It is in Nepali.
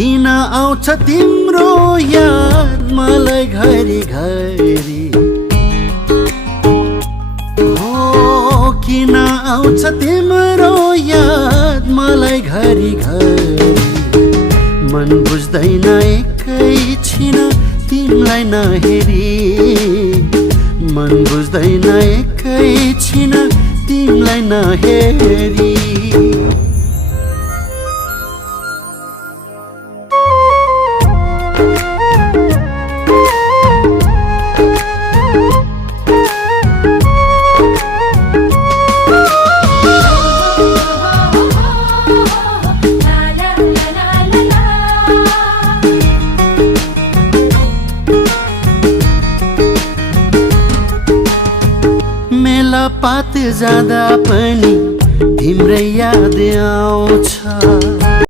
किन आउँछ तिम्रो याद मलाई घरी घरी हो किन आउँछ तिम्रो याद मलाई घरी घरी मन बुझ्दैन एकैछिन तिमीलाई नहेरी मन बुझ्दैन एकैछिन तिमीलाई नहेरी पात जाँदा पनि तिम्रै याद आउँछ